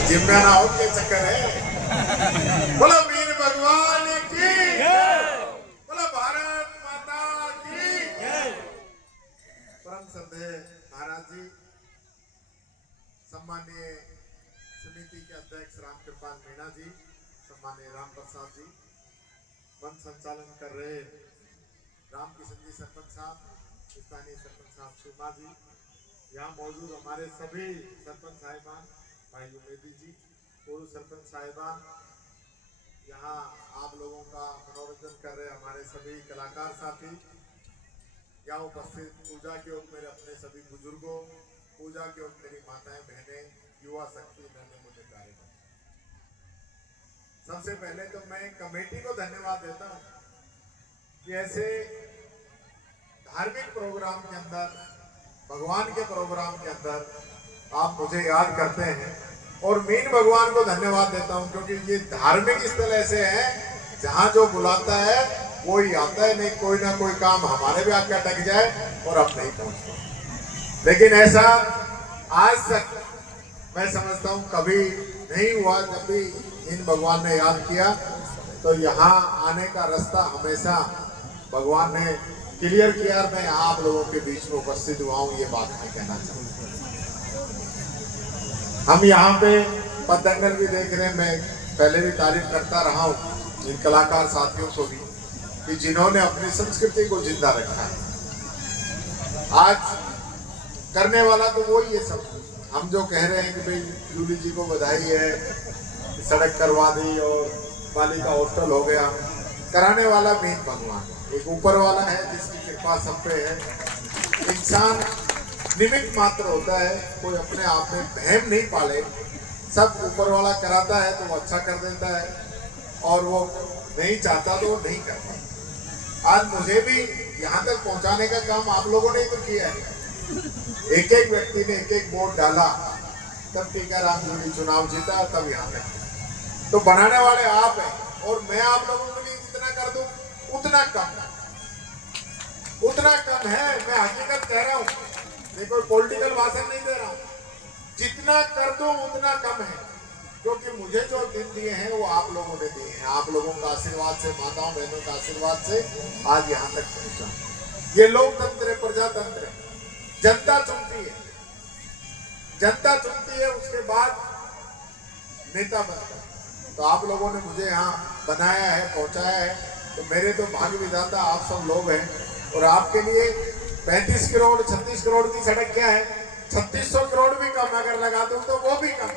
जिम्मे ना हो के चक्कर है। बोलो वीर भगवान की, बोलो भारत माता की। परम श्रद्धेय महाराज जी, सम्मानीय समिति के अध्यक्ष रामकृपाल मीणा जी, सम्मानीय राम प्रसाद जी, वन संचालन कर रहे राम किशन जी सरपंच साहब, स्थानीय सरपंच साहब शिवमा जी, यहाँ मौजूद हमारे सभी सरपंच साहिबान, भाई उमेदी जी, पूर्व सरपंच साहिबान, यहाँ आप लोगों का मनोरंजन कर रहे हमारे सभी कलाकार साथी, यहाँ उपस्थित पूजा के ओर मेरे अपने सभी बुजुर्गों, पूजा के ओर मेरी माताएं बहनें, युवा शक्ति, नन्हे मुझे कार्यक्रम। सबसे पहले तो मैं कमेटी को धन्यवाद देता हूँ कि ऐसे धार्मिक प्रोग्राम के अंदर, भगवान के प्रोग्राम के अंदर आप मुझे याद करते हैं। और मीन भगवान को धन्यवाद देता हूं क्योंकि ये धार्मिक स्थल ऐसे हैं जहां जो बुलाता है वो ही आता है, नहीं कोई ना कोई काम हमारे भी आके अटक जाए और अब नहीं पहुंचता। लेकिन ऐसा आज तक मैं समझता हूं कभी नहीं हुआ। जब भी इन भगवान ने याद किया तो यहाँ आने का रास्ता हमेशा भगवान ने क्लियर किया। मैं यहाँ आप लोगों के बीच में उपस्थित हुआ हूँ, ये बात मैं कहना चाहूँगा। हम यहाँ पे पतंगल भी देख रहे हैं। मैं पहले भी तारीफ करता रहा हूँ इन कलाकार साथियों को भी कि जिन्होंने अपनी संस्कृति को जिंदा रखा है। आज करने वाला तो वही है सब। हम जो कह रहे हैं कि भाई जूली जी को बधाई है, सड़क करवा दी और बालिका हॉस्टल हो गया, कराने वाला मीन भगवान एक ऊपर वाला है जिसकी कृपा सब पे है। इंसान निमित्त मात्र होता है, कोई अपने आप में बहम नहीं पाले। सब ऊपर वाला कराता है तो वो अच्छा कर देता है और वो नहीं चाहता तो वो नहीं करता। आज मुझे भी यहाँ तक पहुँचाने का काम आप लोगों ने ही तो किया है। एक एक व्यक्ति ने एक एक वोट डाला, तब टीकाराम जी चुनाव जीता, तब यहाँ तक। तो बनाने वाले आप हैं और मैं आप लोगों के लिए जितना कर दूं उतना कम है। मैं हकीकत कह रहा हूँ, मैं कोई पॉलिटिकल भाषण नहीं दे रहा हूँ। जितना कर दूं उतना कम है, क्योंकि मुझे जो दिन दिए हैं वो आप लोगों ने दिए हैं। आप लोगों का आशीर्वाद से, माताओं बहनों का आशीर्वाद से आज यहाँ तक पहुंचा। ये लोकतंत्र है, प्रजातंत्र है। जनता चुनती है, जनता चुनती है, उसके बाद नेता बनता है। तो आप लोगों ने मुझे यहाँ बनाया है, पहुंचाया है, तो मेरे तो भाग्य विधाता आप सब लोग हैं। और आपके लिए 35 करोड़ 36 करोड़ की सड़क क्या है, 3600 करोड़ भी कम अगर लगा दूं तो वो भी कम।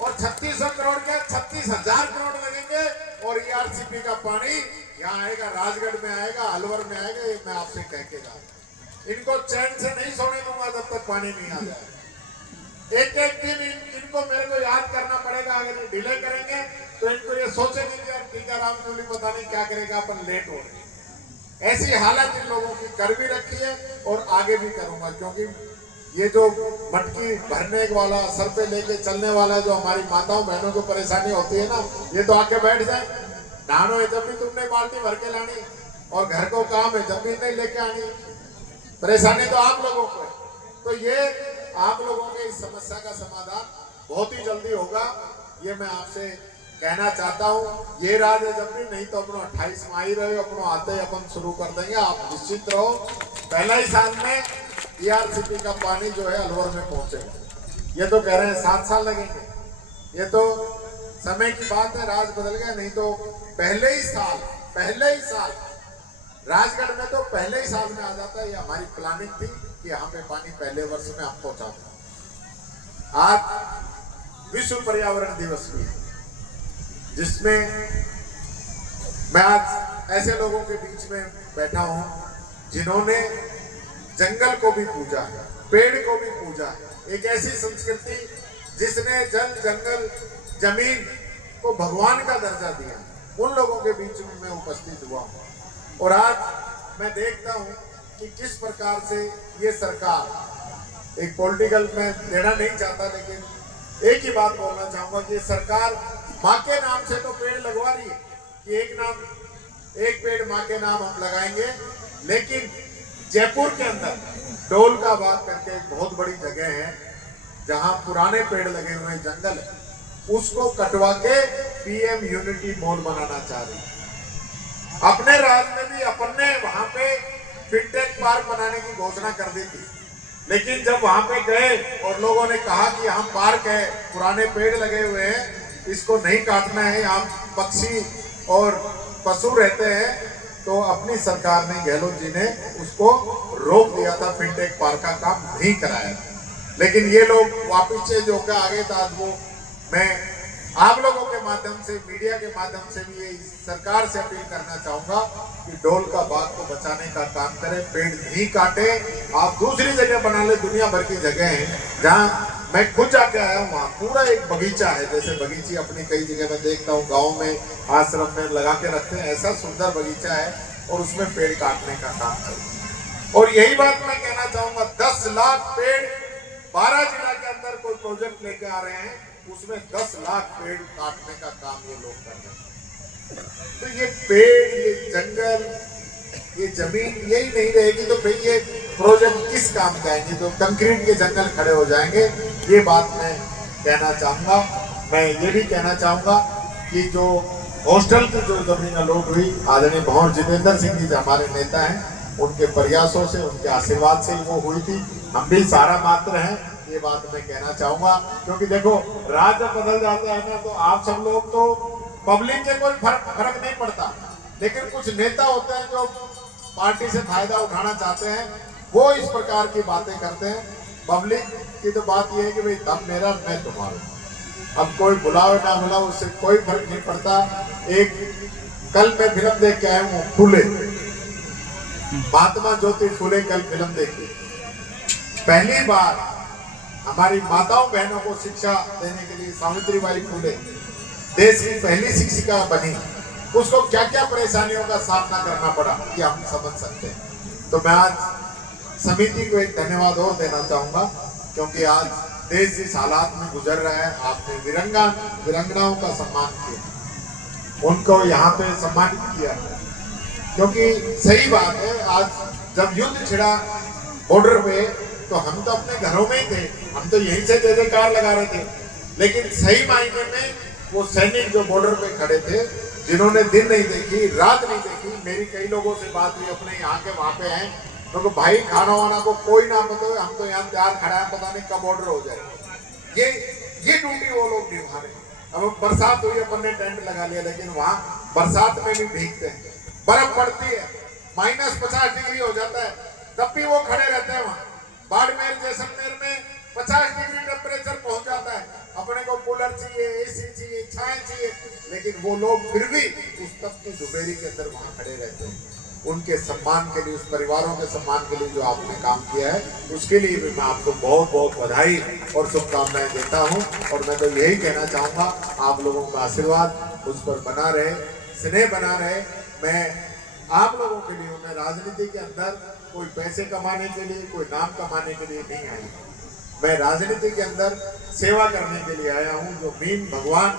और 3600 करोड़ क्या 36,000 करोड़ लगेंगे। और ERCP का पानी यहाँ आएगा, राजगढ़ में आएगा, अलवर में आएगा। ये मैं आपसे कह के जा, इनको चैन से नहीं सोने दूंगा जब तक पानी नहीं आ जाए। एक एक दिन इनको मेरे को याद करना पड़ेगा। अगर ये डिले करेंगे तो इनको ये सोचेंगे कि यार टीकाराम जूली पता नहीं क्या करेगा, अपन लेट हो रहे। ऐसी हालत इन लोगों की कर भी रखी है और आगे भी करूंगा, क्योंकि ये जो मटकी भरने वाला, सर पे लेके चलने वाला, जो हमारी माताओं बहनों को परेशानी होती है ना, ये तो आके बैठ जाए। डानो है जब भी तुमने बाल्टी भर के लानी, और घर को काम है जब भी नहीं लेके आनी। परेशानी तो आप लोगों को है। तो ये आप लोगों के इस समस्या का समाधान बहुत ही जल्दी होगा, ये मैं आपसे कहना चाहता हूँ। ये राज है जब भी, नहीं तो अपनो 28 में ही रहे, अपनो आते ही अपन शुरू कर देंगे। आप निश्चित रहो, पहला ही साल में ERCP का पानी जो है अलवर में पहुंचेगा। ये तो कह रहे हैं 7 साल लगेंगे, ये तो समय की बात है, राज बदल गया। नहीं तो पहले ही साल राजगढ़ में तो पहले ही साल में आ जाता है। ये हमारी प्लानिंग थी कि यहाँ पे पानी पहले वर्ष में आप पहुंचा दें। आज विश्व पर्यावरण दिवस भी है, जिसमें मैं आज ऐसे लोगों के बीच में बैठा हूं जिन्होंने जंगल को भी पूजा है, पेड़ को भी पूजा है। एक ऐसी संस्कृति जिसने जल, जंगल, जमीन को भगवान का दर्जा दिया, उन लोगों के बीच में मैं उपस्थित हुआ हूं। और आज मैं देखता हूं कि किस प्रकार से ये सरकार, एक पॉलिटिकल में देना नहीं चाहता, लेकिन एक ही बात बोलना चाहूंगा कि सरकार माँ के नाम से तो पेड़ लगवा रही है कि एक पेड़ माँ के नाम हम लगाएंगे। लेकिन जयपुर के अंदर डोल का बाग करके एक बहुत बड़ी जगह है जहाँ पुराने पेड़ लगे हुए जंगल है, उसको कटवा के पीएम यूनिटी मॉल बनाना चाह रही है। अपने राज्य में भी अपन ने वहां पे फिनटेक पार्क बनाने की घोषणा कर दी थी, लेकिन जब वहां पे गए और लोगों ने कहा कि यहाँ पार्क है, पुराने पेड़ लगे हुए हैं, इसको नहीं काटना है, यहाँ पक्षी और पशु रहते हैं, तो अपनी सरकार ने, गहलोत जी ने उसको रोक दिया था, फिनटेक पार्क का काम नहीं कराया था। लेकिन ये लोग वापिस चेंज होकर आगे था। आज वो मैं आप लोगों के माध्यम से, मीडिया के माध्यम से भी ये सरकार से अपील करना चाहूंगा कि डोल का बाग को बचाने का काम करें, पेड़ नहीं काटे। आप दूसरी जगह बना ले, दुनिया भर की जगह है जहाँ मैं खुद जाके आया हूँ, वहाँ पूरा एक बगीचा है, जैसे बगीचे अपनी कई जगह में देखता हूँ, गाँव में आश्रम में लगा के रखते हैं, ऐसा सुंदर बगीचा है और उसमें पेड़ काटने का काम करें। और यही बात मैं कहना चाहूंगा, 10 लाख पेड़ 12 जिला के अंदर कोई प्रोजेक्ट लेके आ रहे हैं, उसमें 10 लाख पेड़ काटने का काम ये लोग कर रहे हैं। तो ये पेड़, ये जंगल, ये जमीन यही नहीं रहेगी तो फिर ये प्रोजेक्ट किस काम के आएंगे? तो कंक्रीट के जंगल खड़े हो जाएंगे। ये बात मैं कहना चाहूंगा। मैं ये भी कहना चाहूंगा कि जो हॉस्टल की जो जमीन अलॉट हुई, आदरणीय भंवर जितेंद्र सिंह जी जो हमारे नेता हैं, उनके प्रयासों से, उनके आशीर्वाद से वो हुई थी। हम भी सारा मात्र हैं, ये बात मैं कहना चाहूंगा। क्योंकि देखो, राज जब बदल जाता है ना, तो आप सब लोग तो पब्लिक के कोई फर्क नहीं पड़ता, लेकिन कुछ नेता होते हैं जो पार्टी से फायदा उठाना चाहते हैं, वो इस प्रकार की बातें करते हैं। पब्लिक की तो बात यह है कि भाई तुम मेरा, मैं तुम्हारा। अब कोई बुलाओ ना बुलाओ, उससे कोई फर्क नहीं पड़ता। एक कल मैं फिल्म देख के आया हूँ, फूले, महात्मा ज्योति फूले, कल फिल्म देखी। पहली बार हमारी माताओं बहनों को शिक्षा देने के लिए सावित्रीबाई फूले देश की पहली शिक्षिका बनी। उसको क्या क्या परेशानियों का सामना करना पड़ा, ये हम समझ सकते हैं। तो मैं आज समिति को एक धन्यवाद और देना चाहूंगा, क्योंकि आज देश जिस हालात में गुजर रहा है, आपने वीरांगनाओं का सम्मान किया, उनको यहाँ पे सम्मानित किया, क्योंकि सही बात है। आज जब युद्ध छिड़ा बॉर्डर पे, तो हम तो अपने घरों में ही थे, हम तो यहीं से जय जयकार लगा रहे थे, लेकिन सही मायने में वो सैनिक जो बॉर्डर पे खड़े थे, जिन्होंने दिन नहीं देखी, रात नहीं देखी, मेरी कई लोगों से बात हुई, अपने यहाँ के वहाँ पे हैं, तो भाई खाना वाना को कोई ना बताओ, हम तो यहाँ तैयार खड़ा है, पता नहीं कब ऑर्डर हो जाए। ये ड्यूटी वो लोग निभा रहे हैं। अब बरसात हुई, अपन ने टेंट लगा लिया, लेकिन वहाँ बरसात में भी भीगते हैं, बर्फ पड़ती है, -50 डिग्री हो जाता है, तब भी वो खड़े रहते हैं वहाँ। बाड़मेर, जैसलमेर में 50 डिग्री टेम्परेचर पहुंच जाता है, अपने को कूलर चाहिए, एसी चाहिए, छाया चाहिए, लेकिन वो लोग फिर भी उस तपती दुपहरी के अंदर वहां खड़े रहते हैं। उनके सम्मान के लिए, उस परिवारों के सम्मान के लिए जो आपने काम किया है, उसके लिए भी मैं आपको बहुत बहुत बधाई और शुभकामनाएं देता हूं। और मैं तो यही कहना चाहूंगा, आप लोगों का आशीर्वाद उस पर बना रहे, स्नेह बना रहे। मैं आप लोगों के लिए, मैं राजनीति के अंदर कोई पैसे कमाने के लिए, कोई नाम कमाने के लिए नहीं आया, मैं राजनीति के अंदर सेवा करने के लिए आया हूँ। जो भीम भगवान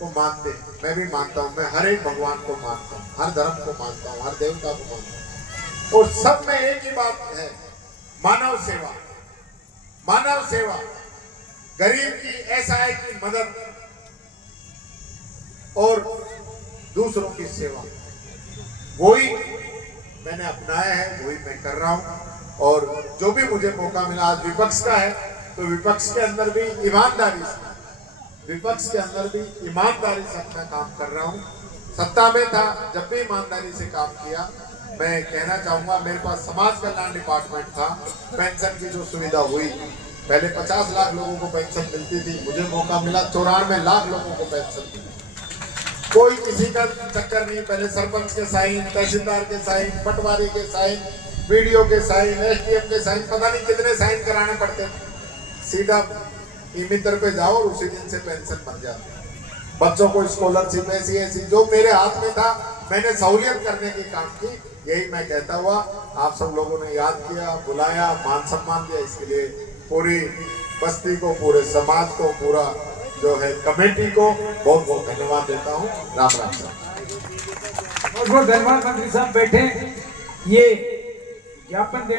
को मानते हैं, मैं भी मानता हूँ, मैं हर एक भगवान को मानता हूँ, हर धर्म को मानता हूँ, हर देवता को मानता हूँ, और सब में एक ही बात है, मानव सेवा। मानव सेवा, गरीब की, असहाय की मदद और दूसरों की सेवा, वही मैंने अपनाया है, वही मैं कर रहा हूँ। और जो भी मुझे मौका मिला, आज विपक्ष का है तो विपक्ष के अंदर भी ईमानदारी से अपना काम कर रहा हूँ। सत्ता में था, जब भी ईमानदारी से काम किया। मैं कहना चाहूंगा, मेरे पास समाज कल्याण डिपार्टमेंट था, पेंशन की जो सुविधा हुई, पहले 50 लाख लोगों को पेंशन मिलती थी, मुझे मौका मिला 94 लाख लोगों को पेंशन मिली। कोई किसी का चक्कर नहीं, पहले सरपंच के साइन, तहसीलदार के साइन, पटवारी के साइन, वीडियो के साइन, एसडीएम के साइन, पता नहीं कितने साइन कराने पड़ते थे। सीधा ई-मित्र पे जाओ और उसी दिन से पेंशन बन जाती है। बच्चों को स्कॉलरशिप, ऐसी जो मेरे हाथ में था, मैंने सहूलियत करने की काम की। यही मैं कहता हुआ, आप सब लोगों ने याद किया, बुलाया, मान सम्मान दिया, इसके लिए पूरी बस्ती को, पूरे समाज को, पूरा जो है कमेटी को बहुत बहुत धन्यवाद देता हूँ। राम राम साहब। बहुत बहुत धन्यवाद मंत्री साहब। बैठे, ये ज्ञापन देना